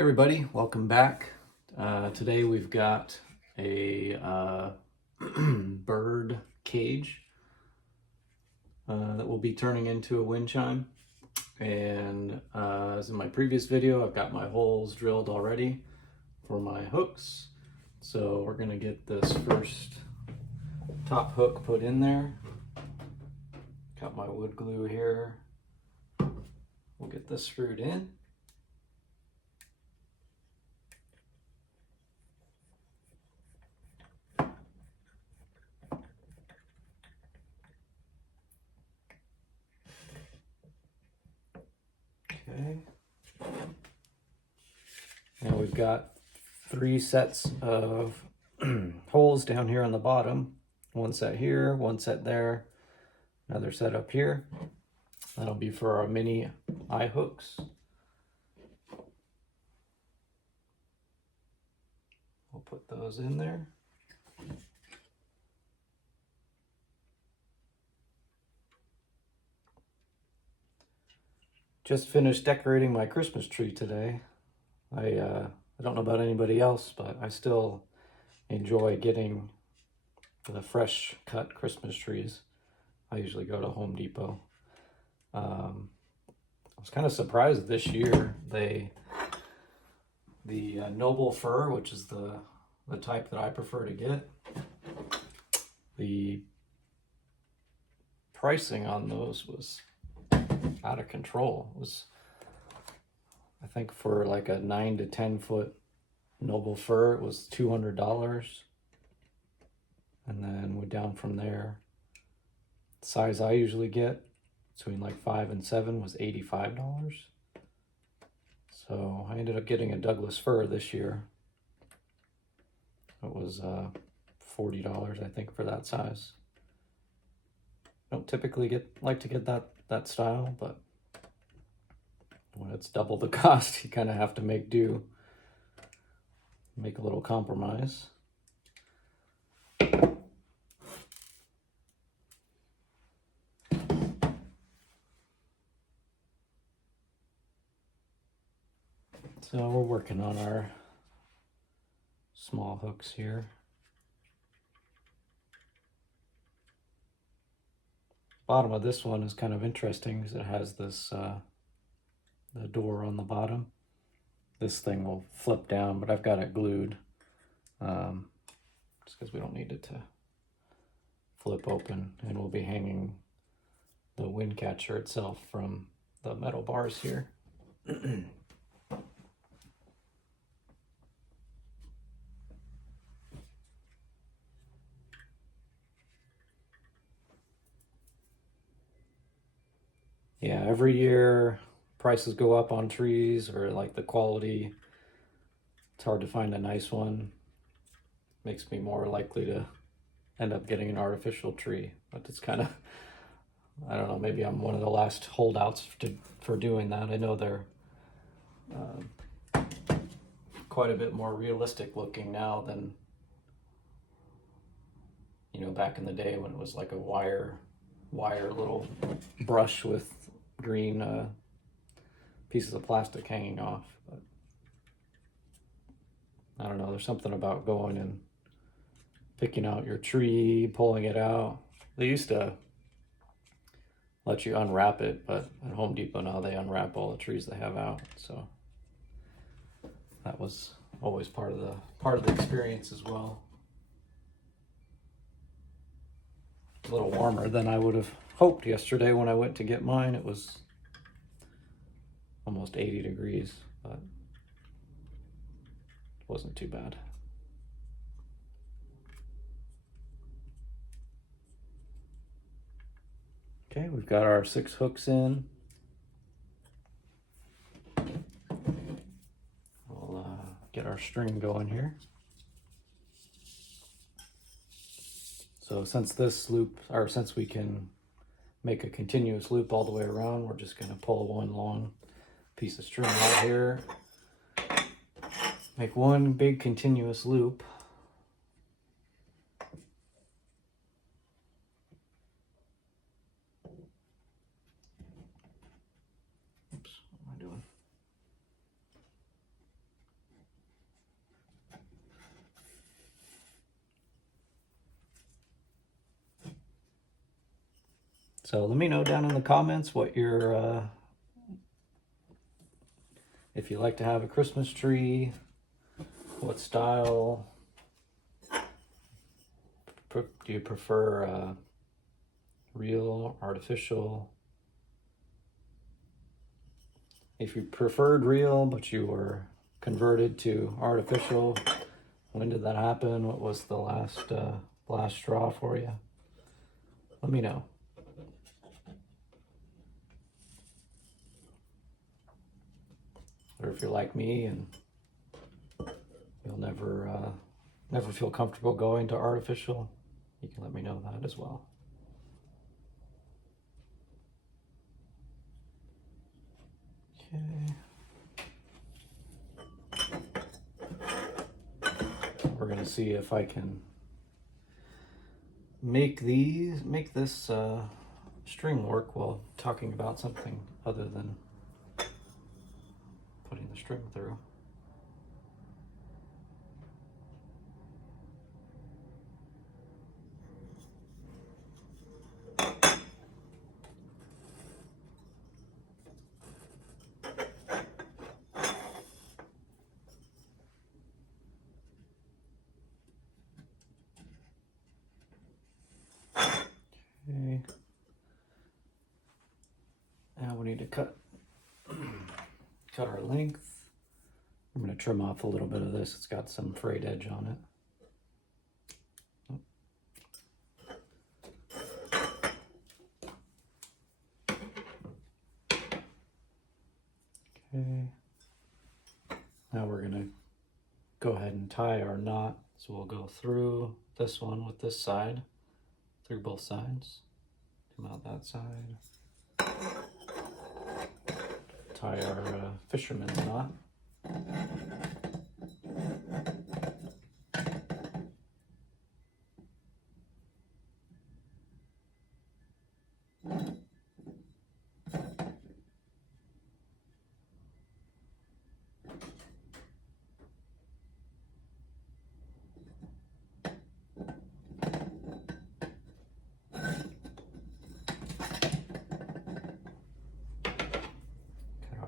Hey everybody, welcome back. Today we've got a bird cage that will be turning into a wind chime. And as in my previous video, I've got my holes drilled already for my hooks. So we're gonna get this first top hook put in there. Got my wood glue here. We'll get this screwed in. Okay. Now we've got 3 sets of holes down here on the bottom. One set here, one set there, another set up here. That'll be for our mini eye hooks. We'll put those in there. Just finished decorating my Christmas tree today. I don't know about anybody else, but I still enjoy getting the fresh cut Christmas trees. I usually go to Home Depot. I was kind of surprised this year the noble fir, which is the type that I prefer to get, the pricing on those was out of control. It was, I think, for like a 9 to 10 foot noble fir, it was $200, and then went down from there. The size I usually get, between like 5 and 7, was $85. So I ended up getting a Douglas fir this year. It was $40, I think, for that size. I don't typically like to get that style, but when it's double the cost, you kind of have to make do, make a little compromise. So we're working on our small hooks here. Bottom of this one is kind of interesting because it has this the door on the bottom. This thing will flip down, but I've got it glued just because we don't need it to flip open, and we'll be hanging the wind catcher itself from the metal bars here. Yeah, every year prices go up on trees, or like the quality. It's hard to find a nice one. Makes me more likely to end up getting an artificial tree, but it's kind of, I don't know, maybe I'm one of the last holdouts for doing that. I know they're quite a bit more realistic looking now than, you know, back in the day when it was like a wire little brush with green pieces of plastic hanging off. But I don't know, there's something about going and picking out your tree, pulling it out. They used to let you unwrap it, but at Home Depot now they unwrap all the trees they have out. So that was always part of the experience as well. A little warmer than I would have hoped yesterday when I went to get mine. It was almost 80 degrees, but it wasn't too bad. Okay, we've got our 6 hooks in. We'll get our string going here. So since this loop, or since we can make a continuous loop all the way around, we're just going to pull one long piece of string out here, make one big continuous loop. Oops, what am I doing? So let me know down in the comments what your, if you like to have a Christmas tree, what style. Do you prefer real, artificial? If you preferred real, but you were converted to artificial, when did that happen? What was the last straw for you? Let me know. Or if you're like me and you'll never feel comfortable going to artificial, you can let me know that as well. Okay. We're gonna see if I can make this string work while talking about something other than putting the string through. Okay. Now we need to cut our length. I'm going to trim off a little bit of this. It's got some frayed edge on it. Okay. Now we're going to go ahead and tie our knot. So we'll go through this one with this side, through both sides. Come out that side. Tie our fisherman's knot.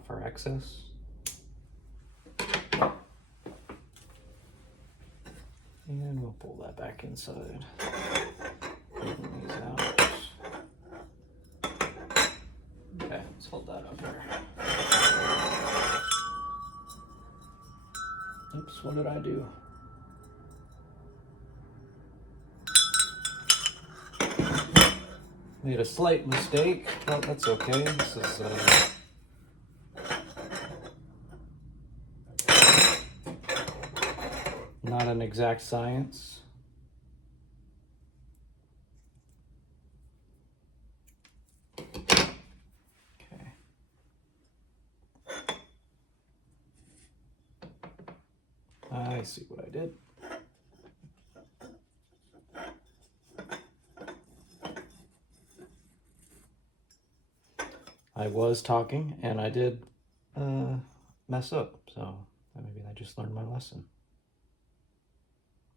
Our excess. And we'll pull that back inside. Even these out. Okay, let's hold that up here. Oops, what did I do? Made a slight mistake, but that's okay. This is not an exact science. Okay. I see what I did. I was talking and I did mess up, so maybe I just learned my lesson.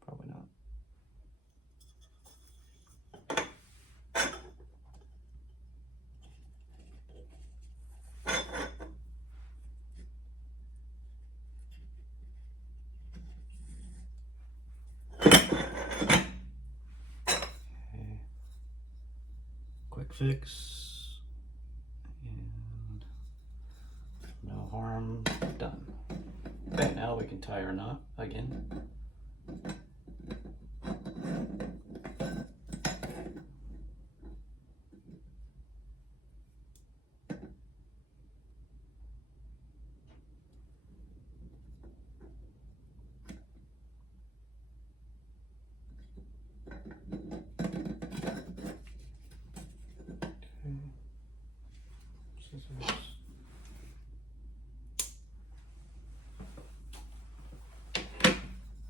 Probably not. Okay. Quick fix. And no harm done. Okay, now we can tie our knot again.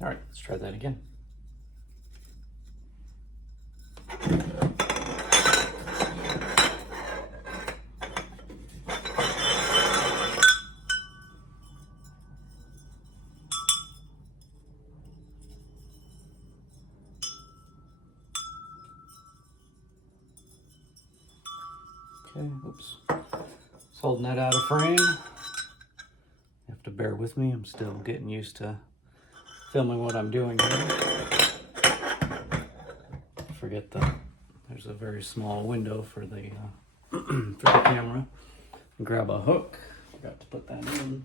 All right, let's try that again. Okay, oops. Just holding that out of frame. You have to bear with me. I'm still getting used to filming what I'm doing here. Forget that there's a very small window for the for the camera. Grab a hook. Forgot to put that in.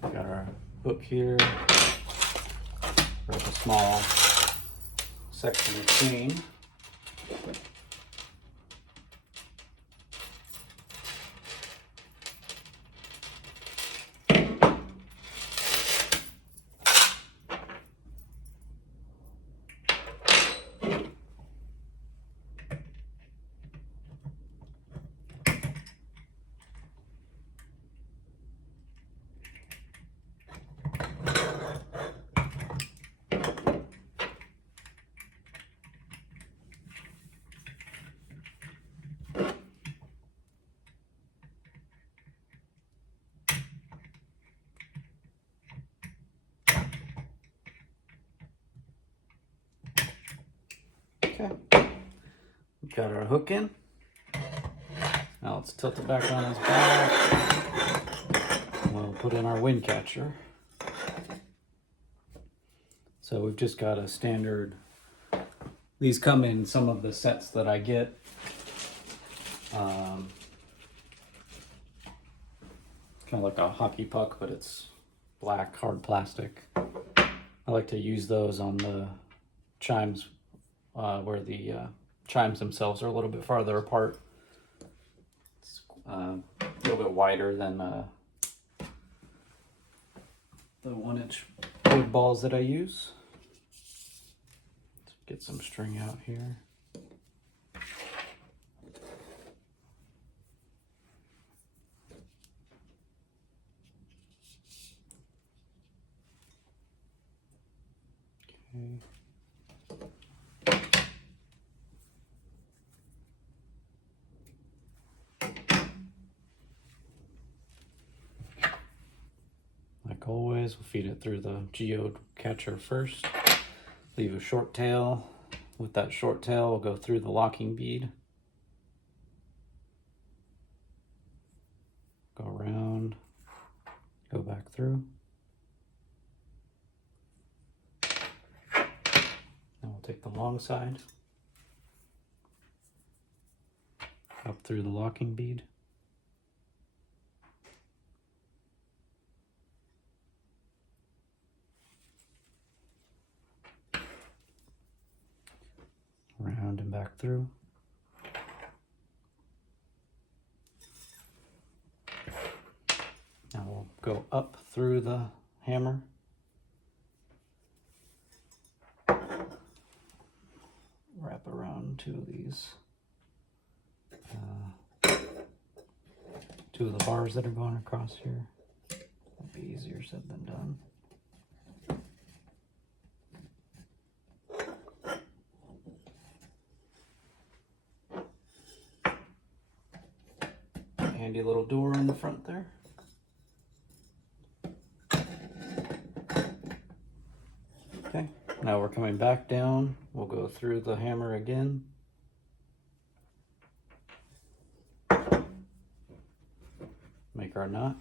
Got our hook here. Grab a small section of chain. Okay, we've got our hook in. Now let's tilt it back on his back. We'll put in our wind catcher. So we've just got a standard, these come in some of the sets that I get. Kind of like a hockey puck, but it's black, hard plastic. I like to use those on the chimes where the chimes themselves are a little bit farther apart. It's a little bit wider than the 1-inch wood balls that I use. Let's get some string out here. Okay. Like always, we'll feed it through the geode catcher first. Leave a short tail. With that short tail, we'll go through the locking bead. Go around, go back through. Then we'll take the long side, up through the locking bead. Around and back through. Now we'll go up through the hammer. Wrap around two of these. Two of the bars that are going across here. That'd be easier said than done. Handy little door in the front there. Okay, now we're coming back down. We'll go through the hammer again. Make our knot.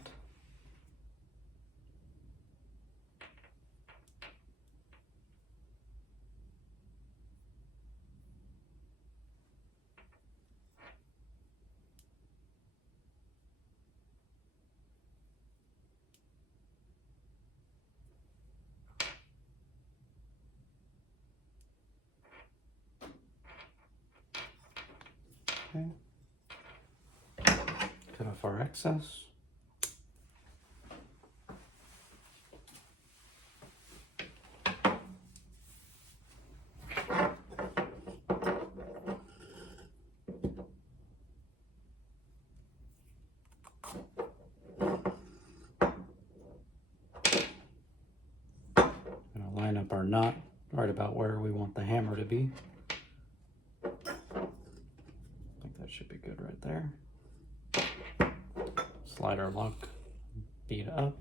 Okay. Cut off our excess. Gonna line up our knot right about where we want the hammer to be. I think that should be good right there. Slide our lock bead up.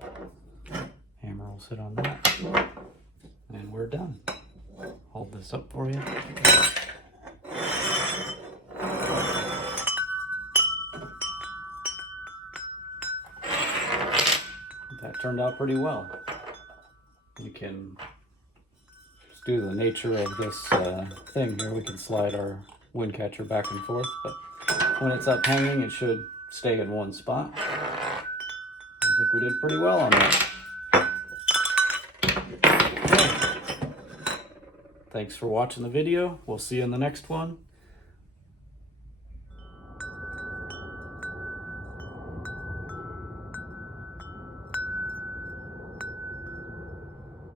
Hammer will sit on that. And we're done. Hold this up for you. That turned out pretty well. You can just do the nature of this thing here. We can slide our wind catcher back and forth, but when it's up hanging, it should stay in one spot. I think we did pretty well on that. Okay. Thanks for watching the video. We'll see you in the next one.